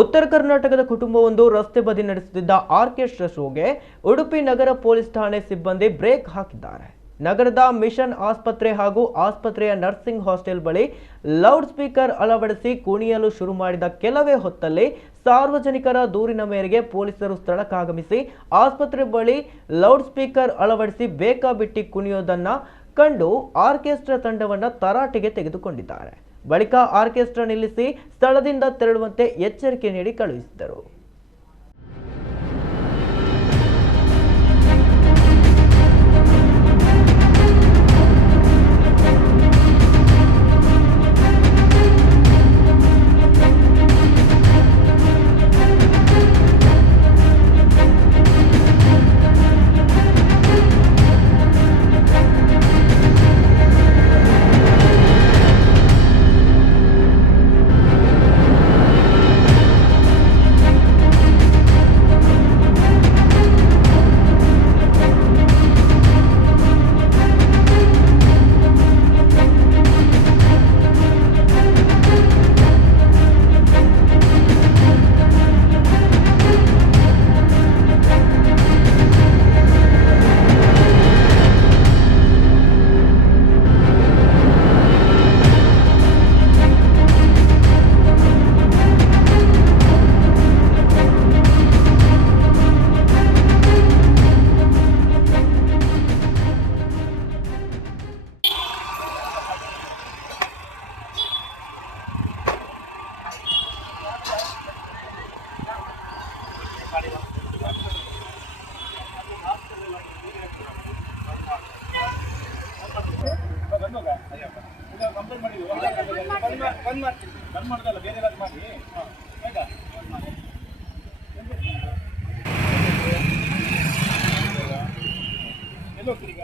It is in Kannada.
ಉತ್ತರ ಕರ್ನಾಟಕದ ಕುಟುಂಬವೊಂದು ರಸ್ತೆ ಬದಿ ನಡೆಸುತ್ತಿದ್ದ ಆರ್ಕೆಸ್ಟ್ರಾ ಶೋಗೆ ಉಡುಪಿ ನಗರ ಪೊಲೀಸ್ ಠಾಣೆ ಸಿಬ್ಬಂದಿ ಬ್ರೇಕ್ ಹಾಕಿದ್ದಾರೆ. ನಗರದ ಮಿಷನ್ ಆಸ್ಪತ್ರೆ ಹಾಗೂ ಆಸ್ಪತ್ರೆಯ ನರ್ಸಿಂಗ್ ಹಾಸ್ಟೆಲ್ ಬಳಿ ಲೌಡ್ ಸ್ಪೀಕರ್ ಅಳವಡಿಸಿ ಕುಣಿಯಲು ಶುರು ಮಾಡಿದ ಕೆಲವೇ ಹೊತ್ತಲ್ಲಿ ಸಾರ್ವಜನಿಕರ ದೂರಿನ ಮೇರೆಗೆ ಪೊಲೀಸರು ಸ್ಥಳಕ್ಕಾಗಮಿಸಿ ಆಸ್ಪತ್ರೆ ಬಳಿ ಲೌಡ್ ಸ್ಪೀಕರ್ ಅಳವಡಿಸಿ ಬೇಕಾಬಿಟ್ಟಿ ಕುಣಿಯೋದನ್ನ ಕಂಡು ಆರ್ಕೆಸ್ಟ್ರಾ ತಂಡವನ್ನು ತರಾಟೆಗೆ ತೆಗೆದುಕೊಂಡಿದ್ದಾರೆ. ಬಳಿಕ ಆರ್ಕೆಸ್ಟ್ರಾ ನಿಲ್ಲಿಸಿ ಸ್ಥಳದಿಂದ ತೆರಳುವಂತೆ ಎಚ್ಚರಿಕೆ ನೀಡಿ ಕಳುಹಿಸಿದರು. ಬಂದ್ ಮಾಡ್ದಲ್ಲ ಬೇರೆ ಏನಾದ್ರು ಮಾಡಿ ಆಯ್ತಾ ಎಲ್ಲಿ ಹೋಗ್ತೀರಿ ಈಗ?